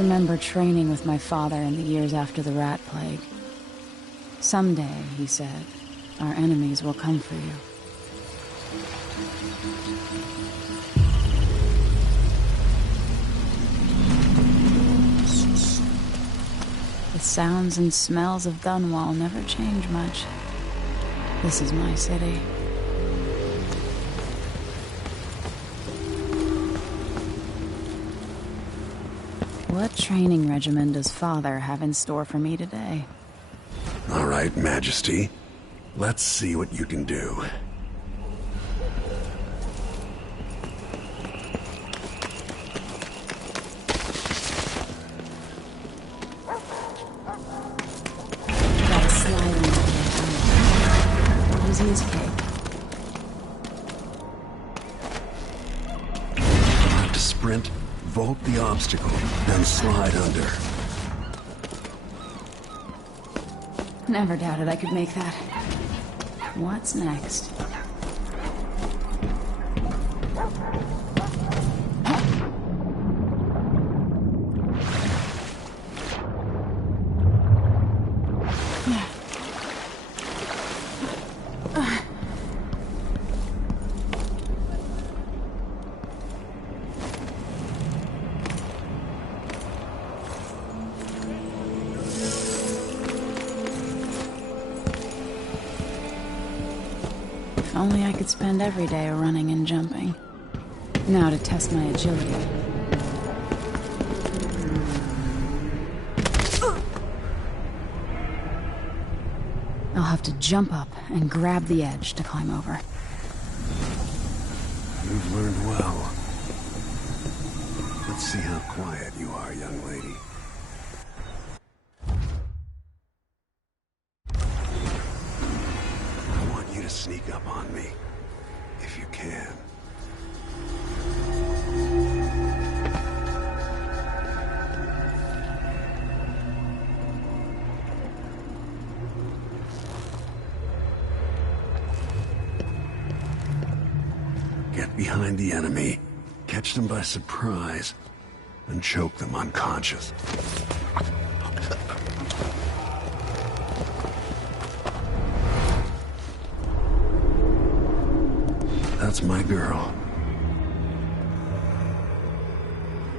remember training with my father in the years after the rat plague. Someday, he said, our enemies will come for you. The sounds and smells of Dunwall never change much. This is my city. What training regimen does Father have in store for me today? All right, Majesty. Let's see what you can do. That slide on the easy as cake. You'll have to sprint, vault the obstacle, then slide under. Never doubted I could make that. What's next? If only I could spend every day running and jumping. Now to test my agility. I'll have to jump up and grab the edge to climb over. You've learned well. Let's see how quiet you are, young lady. I want you to sneak up on me, if you can. Get behind the enemy, catch them by surprise, and choke them unconscious. That's my girl.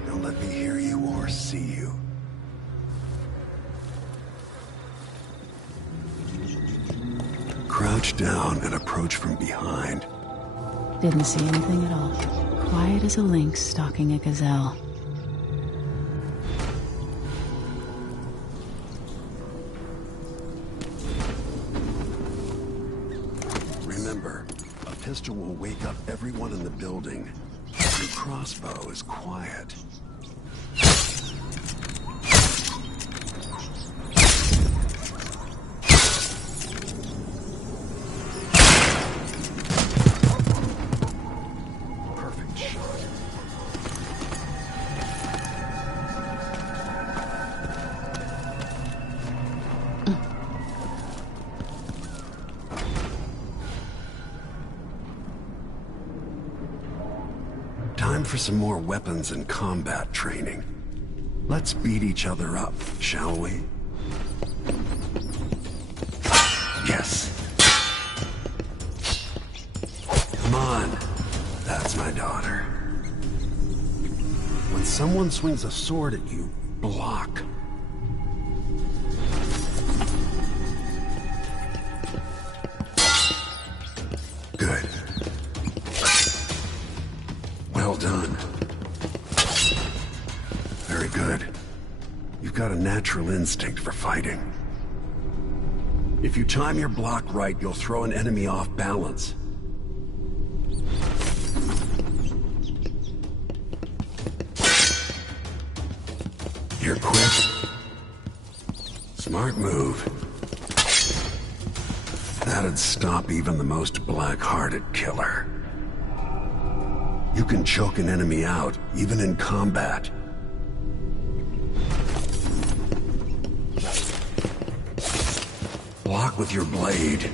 Don't let me hear you or see you. Crouch down and approach from behind. Didn't see anything at all. Quiet as a lynx stalking a gazelle. Remember, a pistol will wake up everyone in the building. Your crossbow is quiet. Perfect shot. Time for some more weapons and combat training. Let's beat each other up, shall we? Yes. Come on. That's my daughter. When someone swings a sword at you, block. Good. Well done. Very good. You've got a natural instinct for fighting. If you time your block right, you'll throw an enemy off balance. You're quick. Smart move. That'd stop even the most black-hearted killer. You can choke an enemy out, even in combat. Block with your blade.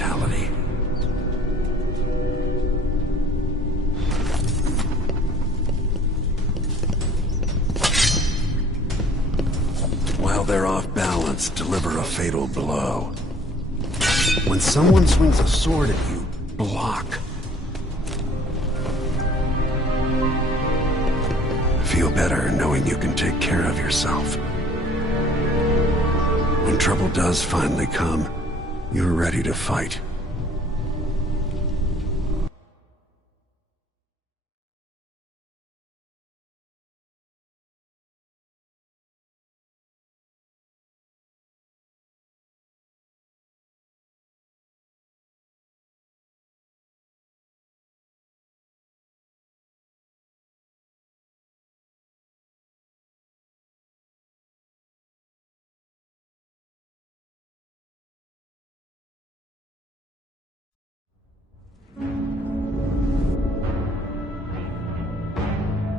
brutality. While they're off balance, deliver a fatal blow. When someone swings a sword at you, block. Feel better knowing you can take care of yourself. When trouble does finally come, you're ready to fight.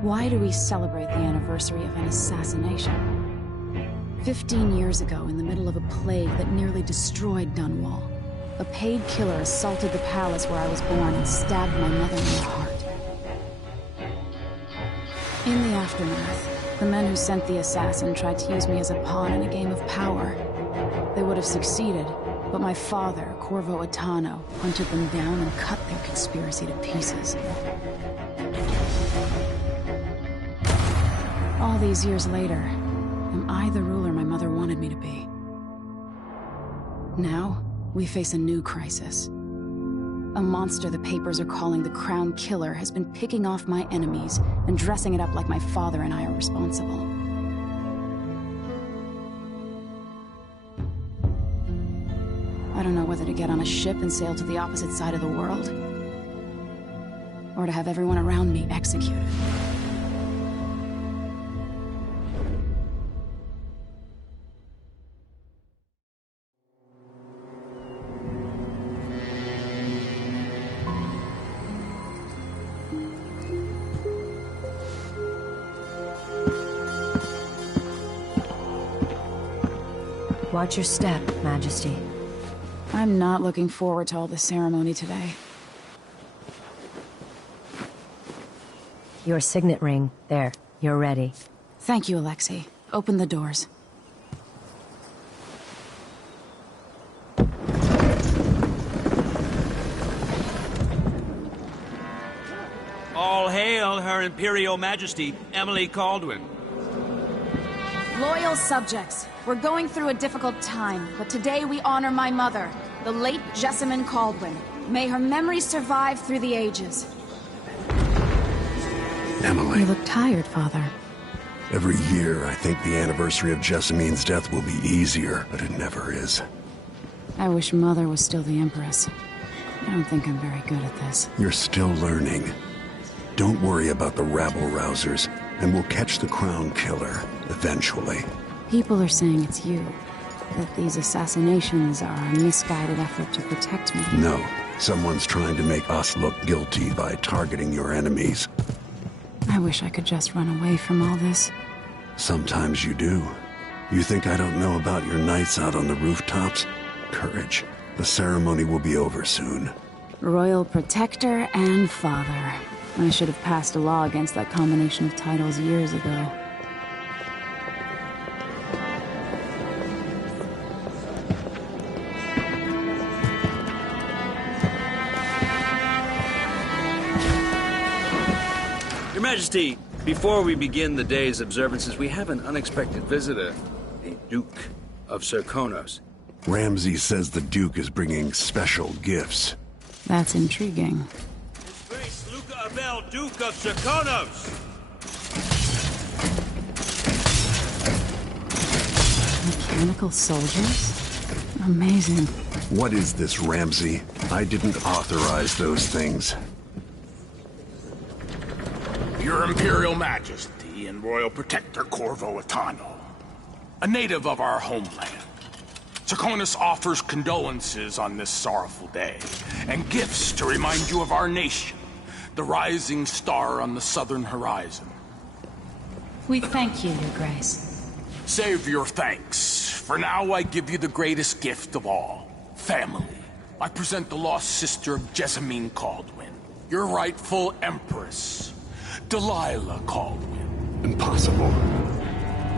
Why do we celebrate the anniversary of an assassination? 15 years ago, in the middle of a plague that nearly destroyed Dunwall, a paid killer assaulted the palace where I was born and stabbed my mother in the heart. In the aftermath, the men who sent the assassin tried to use me as a pawn in a game of power. They would have succeeded, but my father, Corvo Attano, hunted them down and cut their conspiracy to pieces. All these years later, am I the ruler my mother wanted me to be? Now, we face a new crisis. A monster the papers are calling the Crown Killer has been picking off my enemies and dressing it up like my father and I are responsible. I don't know whether to get on a ship and sail to the opposite side of the world, or to have everyone around me executed. Watch your step, Majesty. I'm not looking forward to all the ceremony today. Your signet ring. There. You're ready. Thank you, Alexei. Open the doors. All hail Her Imperial Majesty, Emily Kaldwin. Loyal subjects, we're going through a difficult time, but today we honor my mother, the late Jessamine Kaldwin. May her memory survive through the ages. Emily. You look tired, Father. Every year, I think the anniversary of Jessamine's death will be easier, but it never is. I wish Mother was still the Empress. I don't think I'm very good at this. You're still learning. Don't worry about the rabble-rousers, and we'll catch the Crown Killer, eventually. People are saying it's you. That these assassinations are a misguided effort to protect me. No. Someone's trying to make us look guilty by targeting your enemies. I wish I could just run away from all this. Sometimes you do. You think I don't know about your nights out on the rooftops? Courage. The ceremony will be over soon. Royal Protector and Father. I should have passed a law against that combination of titles years ago. Your Majesty, before we begin the day's observances, we have an unexpected visitor, the Duke of Serkonos. Ramsay says the Duke is bringing special gifts. That's intriguing. His Grace Luca Abel, Duke of Serkonos! Mechanical soldiers? Amazing. What is this, Ramsay? I didn't authorize those things. Your Imperial Majesty and Royal Protector Corvo Attano, a native of our homeland. Serkonos offers condolences on this sorrowful day, and gifts to remind you of our nation, the rising star on the southern horizon. We thank you, Your Grace. Save your thanks. For now, I give you the greatest gift of all, family. I present the lost sister of Jessamine Kaldwin, your rightful empress, Delilah Kaldwin. Impossible.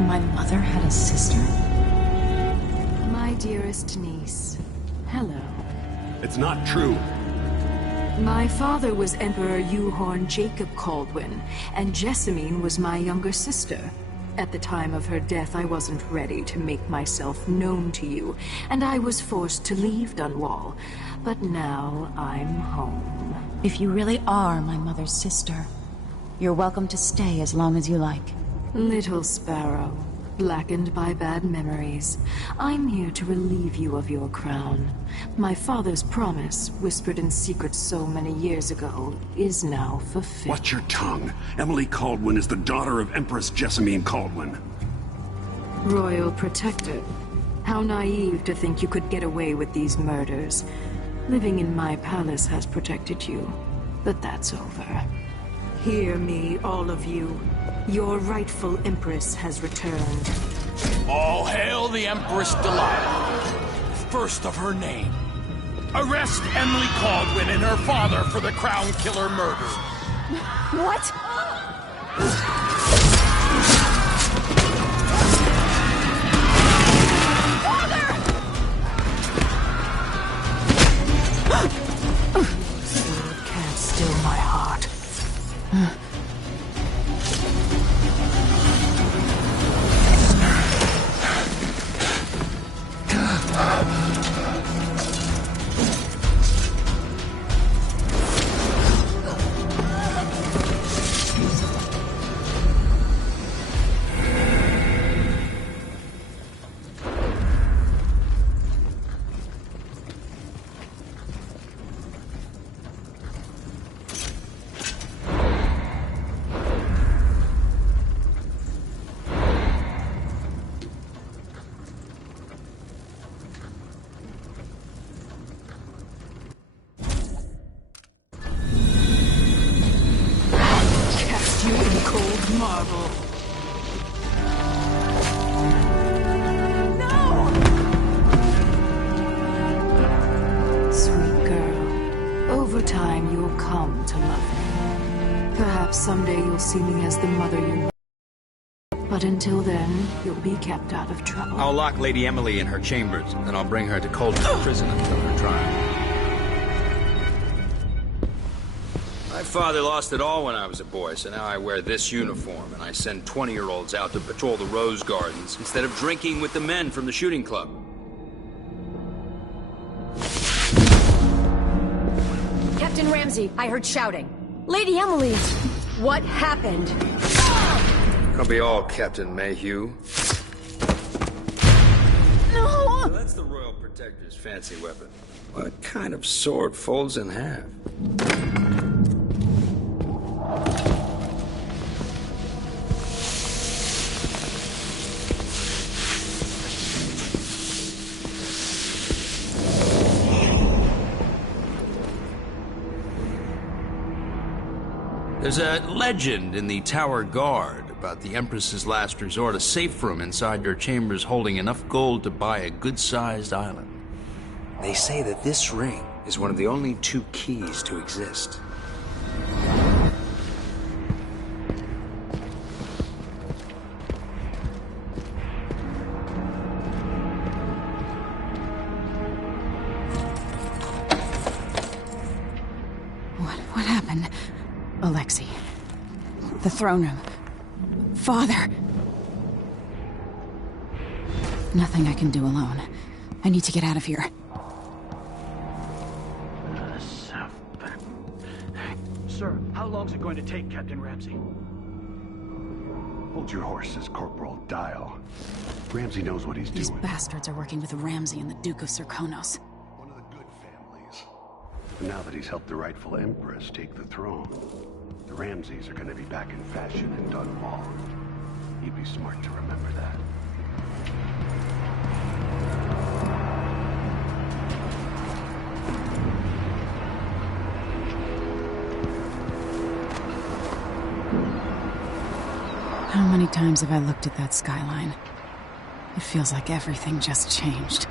My mother had a sister? My dearest niece, hello. It's not true. My father was Emperor Yuhorn Jacob Kaldwin, and Jessamine was my younger sister. At the time of her death, I wasn't ready to make myself known to you, and I was forced to leave Dunwall. But now I'm home. If you really are my mother's sister, you're welcome to stay as long as you like. Little Sparrow, blackened by bad memories, I'm here to relieve you of your crown. My father's promise, whispered in secret so many years ago, is now fulfilled. Watch your tongue. Emily Kaldwin is the daughter of Empress Jessamine Kaldwin. Royal Protector. How naive to think you could get away with these murders. Living in my palace has protected you, but that's over. Hear me, all of you. Your rightful Empress has returned. All hail the Empress Delilah, first of her name. Arrest Emily Kaldwin and her father for the Crown Killer murder. What? Sword can't still my heart. Marvel. No! Sweet girl, over time you'll come to love me. Perhaps someday you'll see me as the mother you love. But until then, you'll be kept out of trouble. I'll lock Lady Emily in her chambers, and I'll bring her to Coldstream Prison until her trial. My father lost it all when I was a boy, so now I wear this uniform, and I send 20-year-olds out to patrol the Rose Gardens instead of drinking with the men from the shooting club. Captain Ramsey, I heard shouting. Lady Emily, what happened? I'll be all Captain Mayhew. No! So that's the Royal Protector's fancy weapon. What kind of sword folds in half? There's a legend in the Tower Guard about the Empress's last resort, a safe room inside your chambers holding enough gold to buy a good-sized island. They say that this ring is one of the only 2 keys to exist. What happened? Alexei. The throne room. Father. Nothing I can do alone. I need to get out of here. Sir, how long is it going to take, Captain Ramsey? Hold your horses, Corporal Dial. Ramsey knows what he's These doing. bastards are working with Ramsey and the Duke of Serkonos. One of the good families. And now that he's helped the rightful Empress take the throne, the Ramseys are going to be back in fashion in Dunwall. You'd be smart to remember that. How many times have I looked at that skyline? It feels like everything just changed.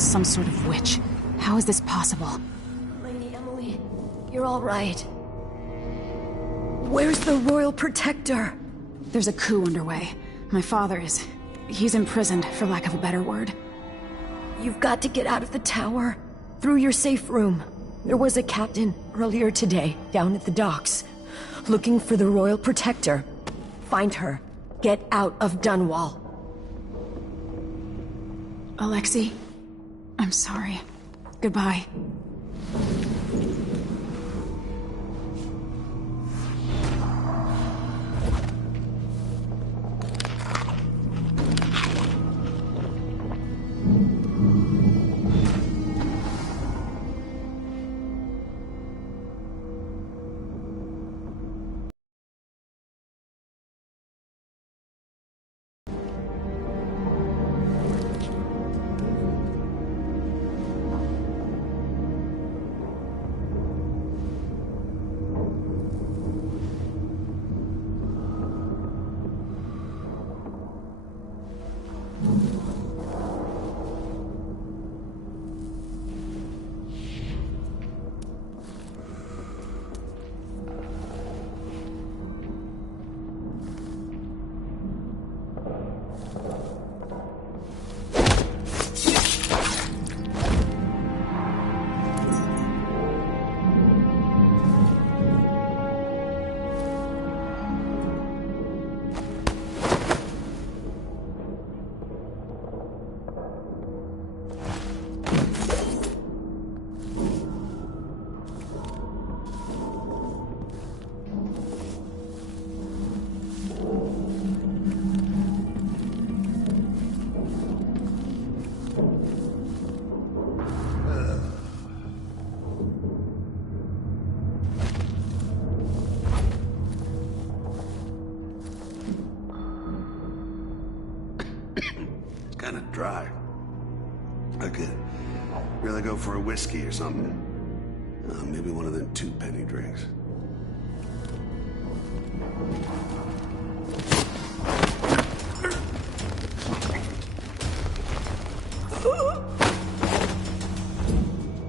is some sort of witch. How is this possible? Lady Emily, you're all right. Where's the Royal Protector? There's a coup underway. My father is... he's imprisoned, for lack of a better word. You've got to get out of the tower. Through your safe room. There was a captain earlier today, down at the docks, looking for the Royal Protector. Find her. Get out of Dunwall. Alexei, I'm sorry. Goodbye. Kind of dry. I could really go for a whiskey or something. Maybe one of them 2-penny drinks.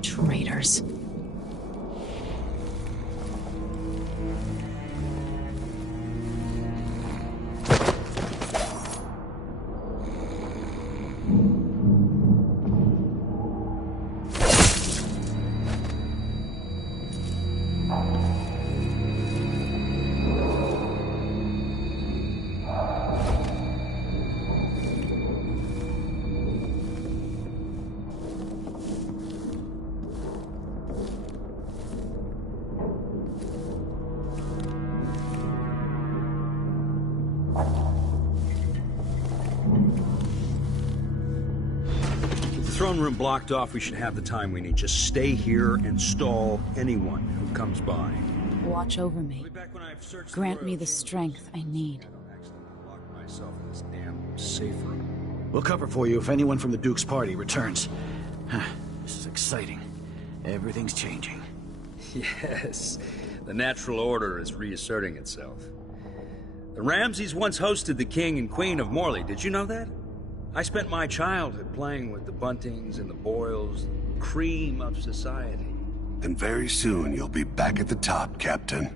Traitors. Throne room blocked off, we should have the time we need. Just stay here and stall anyone who comes by. Watch over me. Grant me the strength I need. Myself in this damn safe room. We'll cover for you if anyone from the Duke's party returns. This is exciting. Everything's changing. Yes, the natural order is reasserting itself. The Ramseys once hosted the King and Queen of Morley. Did you know that? I spent my childhood playing with the Buntings and the Boyles, the cream of society. And very soon you'll be back at the top, Captain.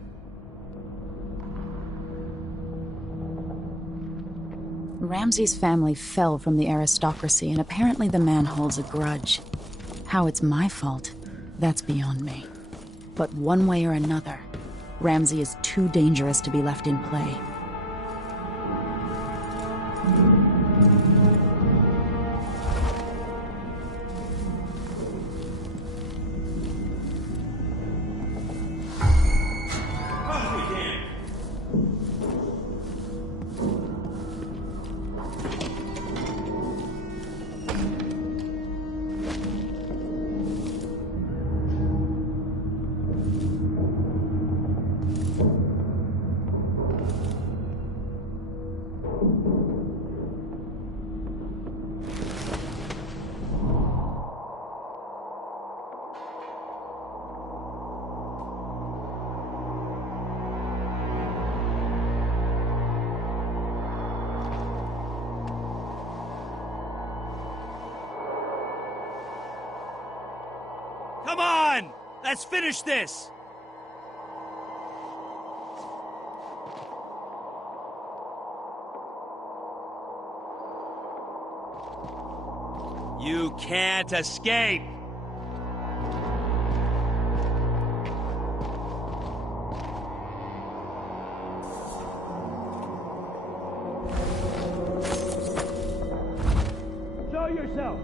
Ramsey's family fell from the aristocracy, and apparently the man holds a grudge. How it's my fault, that's beyond me. But one way or another, Ramsey is too dangerous to be left in play. Come on! Let's finish this! You can't escape! Show yourself!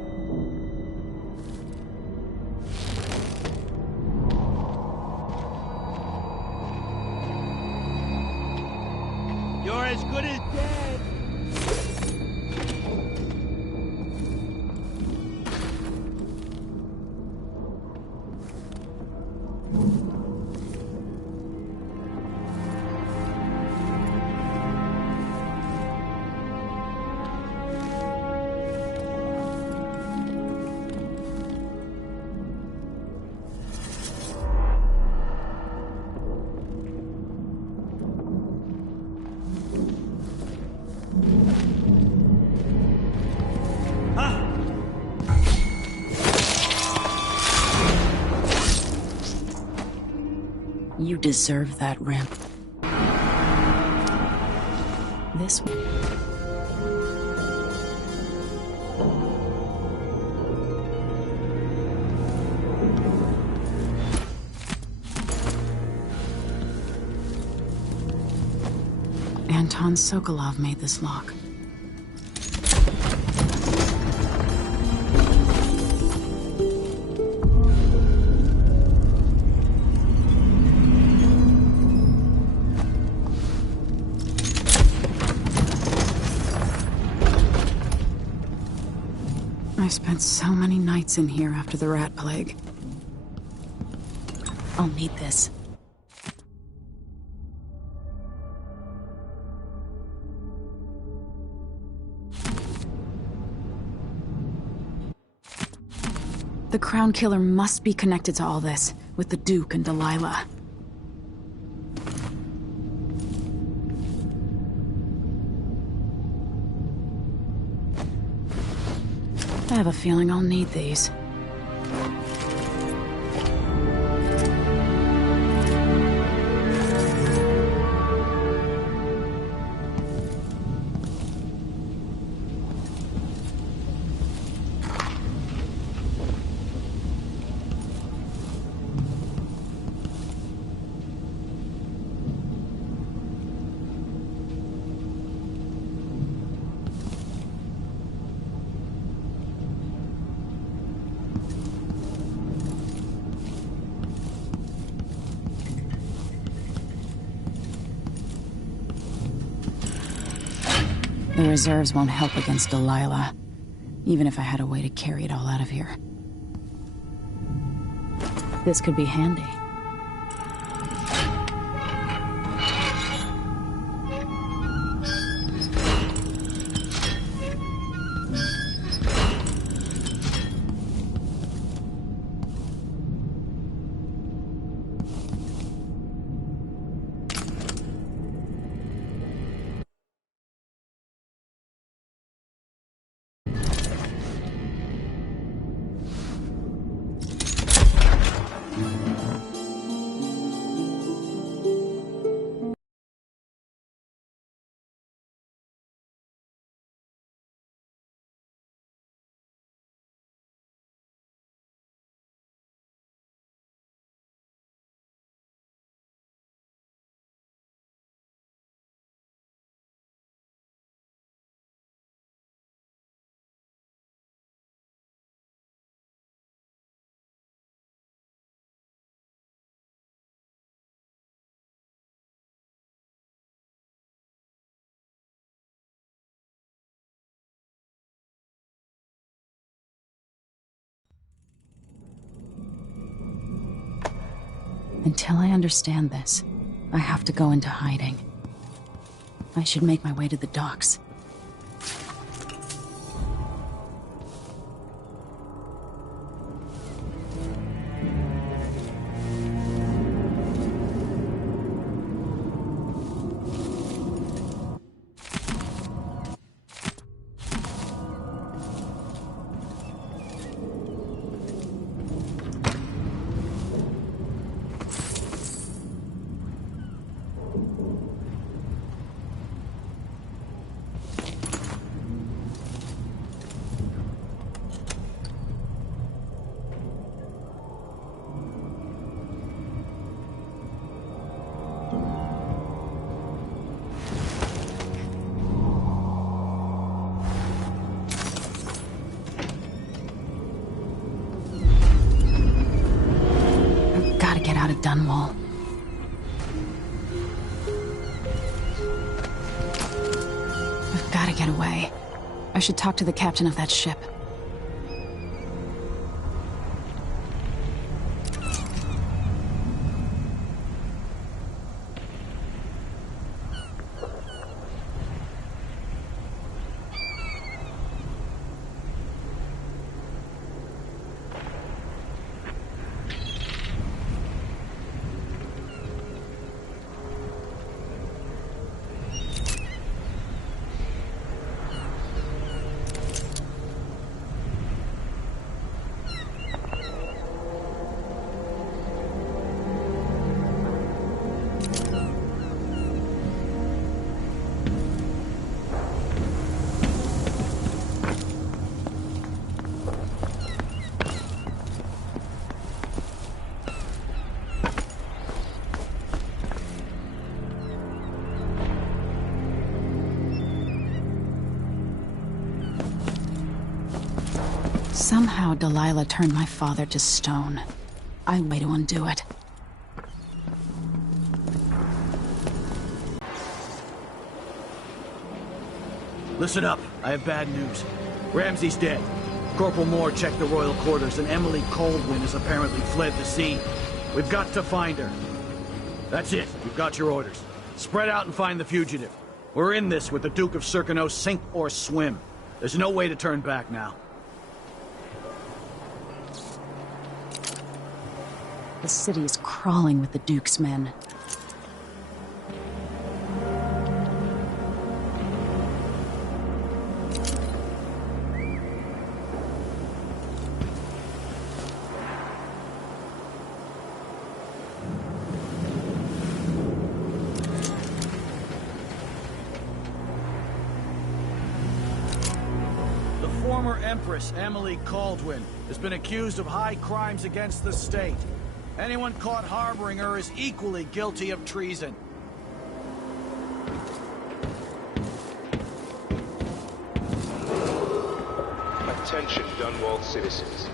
You're as good as dead! You deserve that ramp. This one. Anton Sokolov made this lock. I spent so many nights in here after the rat plague. I'll need this. The Crown Killer must be connected to all this, with the Duke and Delilah. I have a feeling I'll need these. The reserves won't help against Delilah, even if I had a way to carry it all out of here. This could be handy. Until I understand this, I have to go into hiding. I should make my way to the docks. Dunwall. We've got to get away. I should talk to the captain of that ship. Somehow Delilah turned my father to stone. I way to undo it. Listen up. I have bad news. Ramsey's dead. Corporal Moore checked the royal quarters, and Emily Coldwin has apparently fled the sea. We've got to find her. That's it. You've got your orders. Spread out and find the fugitive. We're in this with the Duke of Circano, sink or swim. There's no way to turn back now. The city is crawling with the Duke's men. The former Empress, Emily Coldwin, has been accused of high crimes against the state. Anyone caught harboring her is equally guilty of treason. Attention, Dunwall citizens.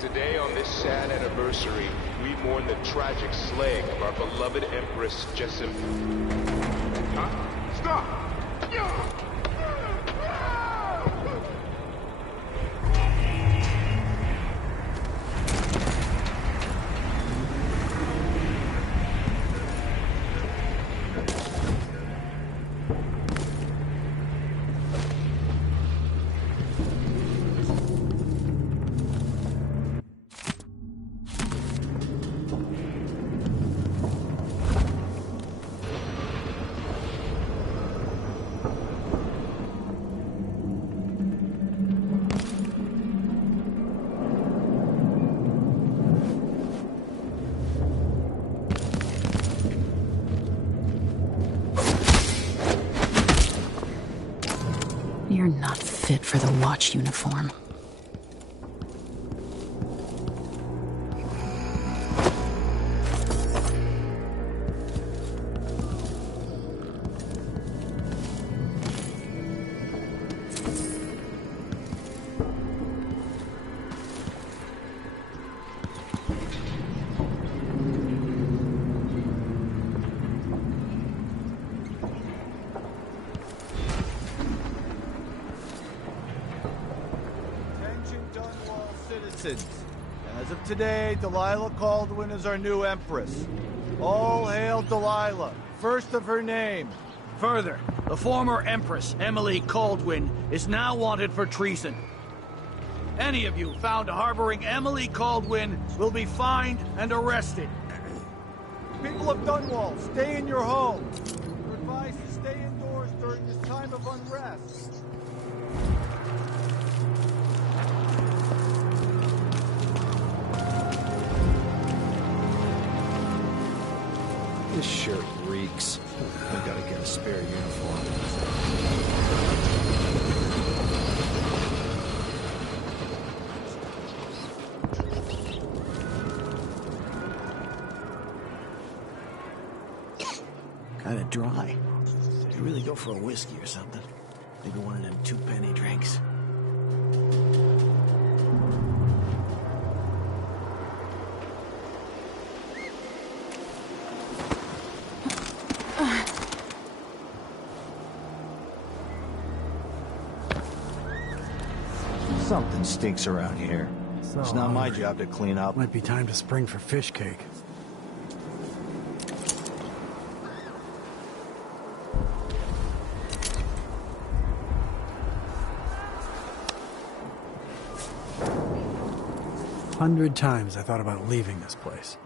Today, on this sad anniversary, we mourn the tragic slaying of our beloved Empress Jessamine. Huh? Stop! You're not fit for the Watch uniform. As of today, Delilah Coldwin is our new Empress. All hail Delilah, first of her name. Further, the former Empress, Emily Coldwin, is now wanted for treason. Any of you found harboring Emily Coldwin will be fined and arrested. People of Dunwall, stay in your homes. You're advised to stay indoors during this time of unrest. This shirt reeks. I gotta get a spare uniform. Kinda dry. You really go for a whiskey or something. Maybe one of them 2-penny drinks. Something stinks around here. It's not my job to clean up. Might be time to spring for fish cake. "100 times I thought about leaving this place.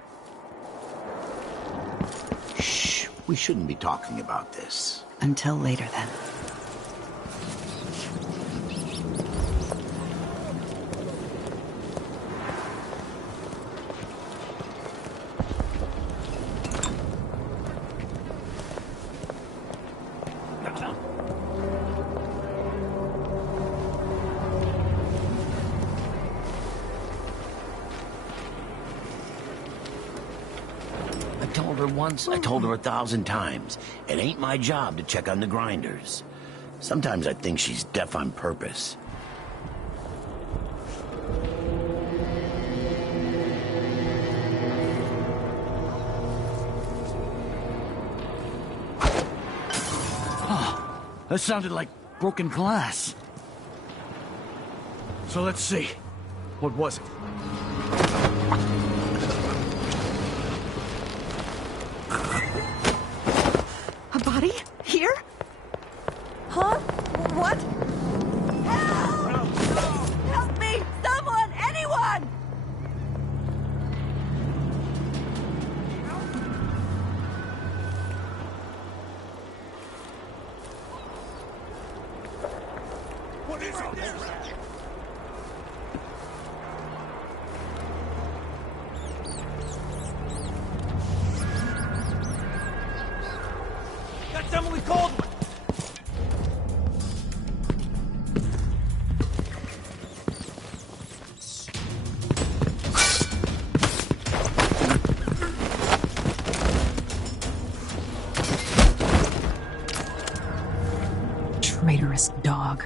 Shh. We shouldn't be talking about this. Until later, then. I told her 1,000 times. It ain't my job to check on the grinders. Sometimes I think she's deaf on purpose. Oh, that sounded like broken glass. So let's see. What was it? A body? Here? Huh? What? Help! Help me! Someone! Anyone! What is it there? That's Emily Caldwin! Traitorous dog.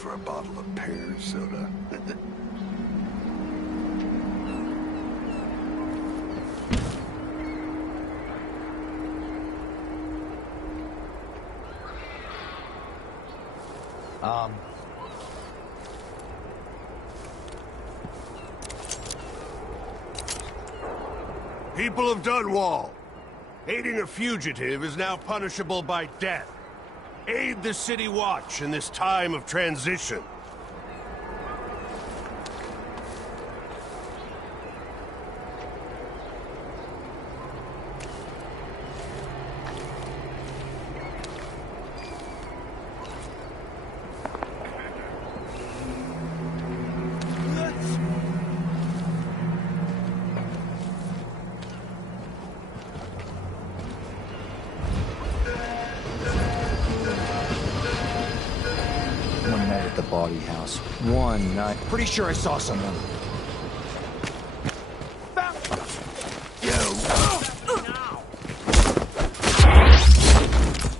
for a bottle of pear soda. People of Dunwall, aiding a fugitive is now punishable by death. Aid the City Watch in this time of transition. One night at the body house. One night. Pretty sure I saw someone.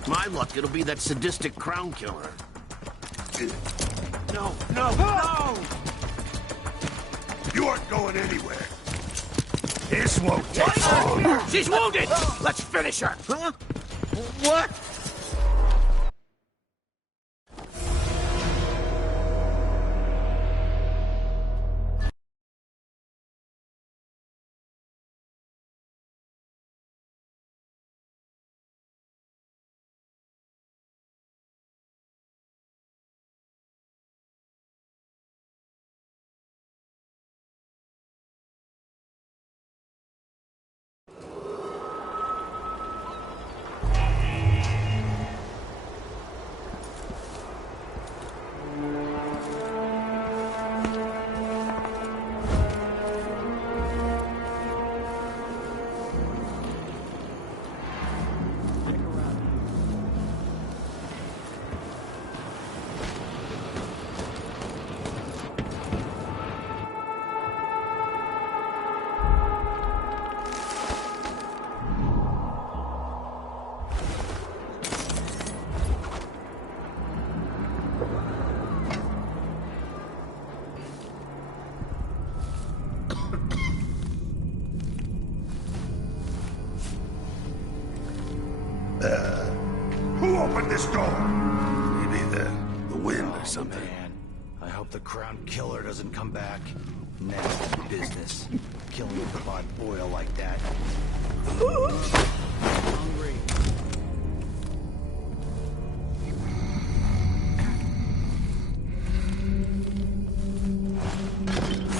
My luck, it'll be that sadistic crown killer. No, no, no! You aren't going anywhere. This won't take long. She's wounded! Let's finish her! Huh? What? Who opened this door? Maybe the wind or something. Man, I hope the Crown Killer doesn't come back. Nasty business. Killing a Claude Boyle like that. Hungry.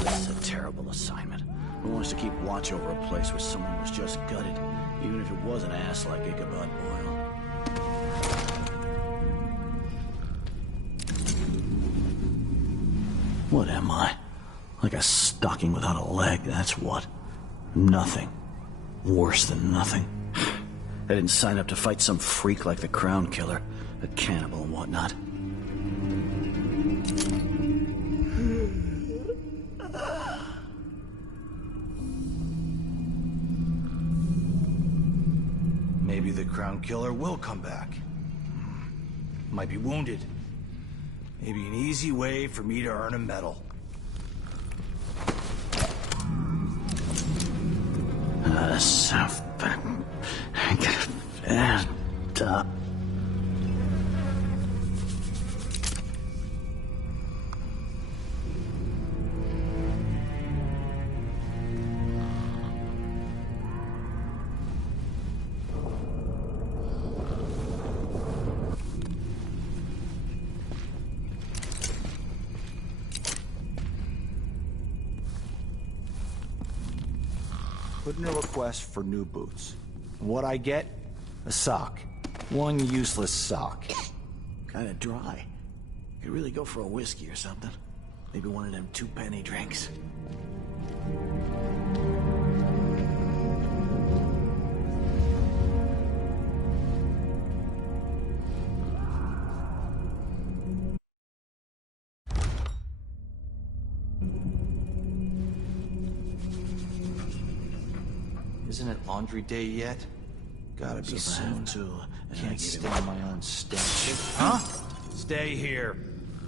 This is a terrible assignment. Who wants to keep watch over a place where someone was just gutted, even if it was an ass like Ichabod Boyle? What am I? Like a stocking without a leg, that's what. Nothing. Worse than nothing. I didn't sign up to fight some freak like the Crown Killer, a cannibal and whatnot. Maybe the Crown Killer will come back. Might be wounded. Maybe an easy way for me to earn a medal. South... Put in a request for new boots. What I get? A sock. One useless sock. Kinda dry. Could really go for a whiskey or something. Maybe one of them 2-penny drinks. Isn't it laundry day yet? Gotta be soon. Can't stand my own stench. Huh? Stay here.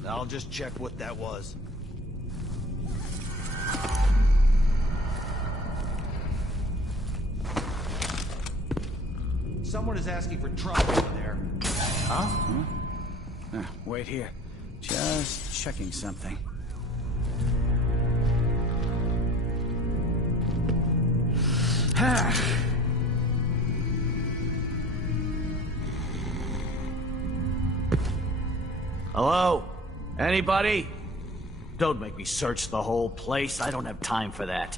I'll just check what that was. Someone is asking for trouble over there. Huh? Wait here. Just checking something. Hello? Anybody? Don't make me search the whole place. I don't have time for that.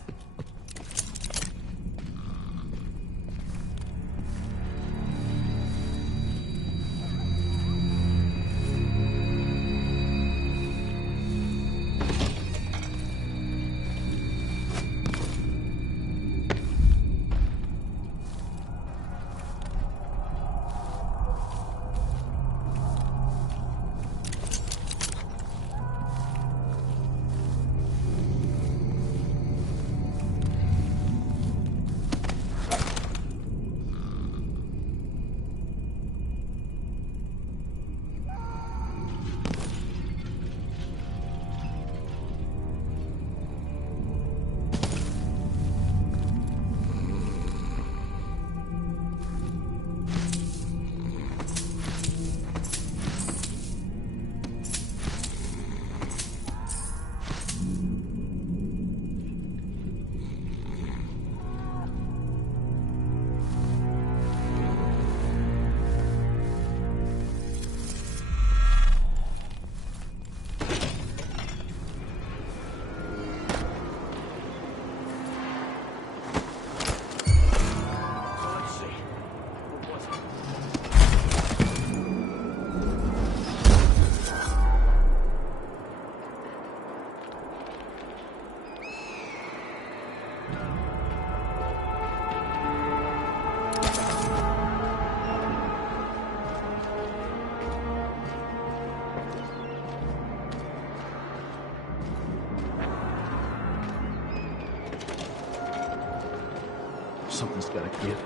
Something's gotta give.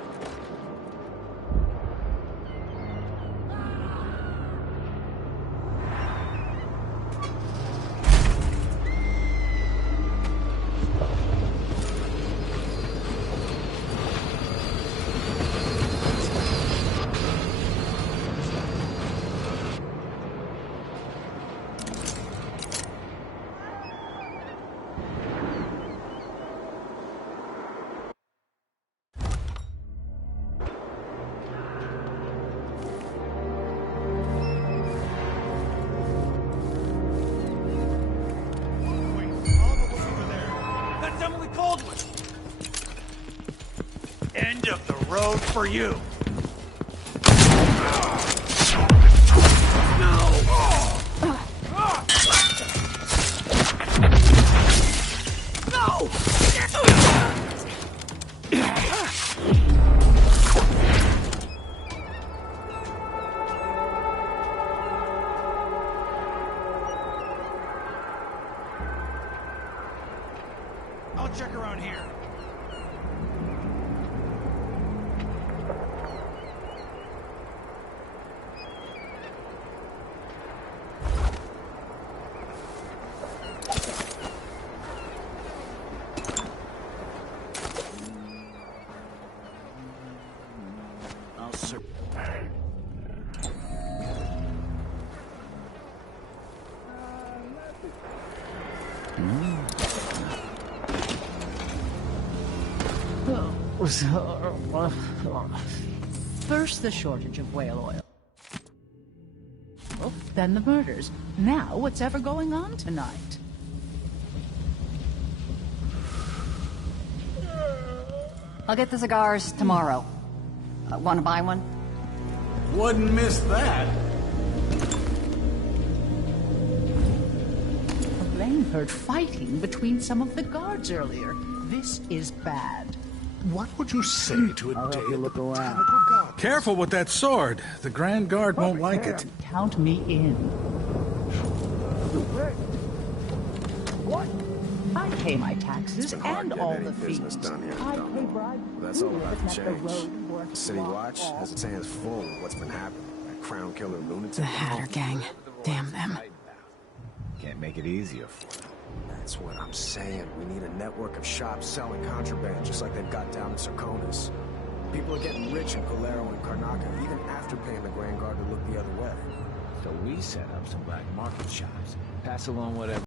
End of the road for you. I'll check around here. I'll search. First, the shortage of whale oil. Oh, then the murders. Now, what's ever going on tonight? I'll get the cigars tomorrow. Want to buy one? Wouldn't miss that. Blaine heard fighting between some of the guards earlier. This is bad. What would you say to a day look around. Careful with that sword. The Grand Guard won't like it. Count me in. What? I pay my taxes and all the fees. I pay bribes. That's all about to change. The City Watch has its hands full with what's been happening. That crown killer lunatic. The Hatter gang. Damn them. Can't make it easier for them. That's what I'm saying. We need a network of shops selling contraband, just like they've got down in Serkonos. People are getting rich in Colero and Karnaca, even after paying the Grand Guard to look the other way. So we set up some black market shops. Pass along whatever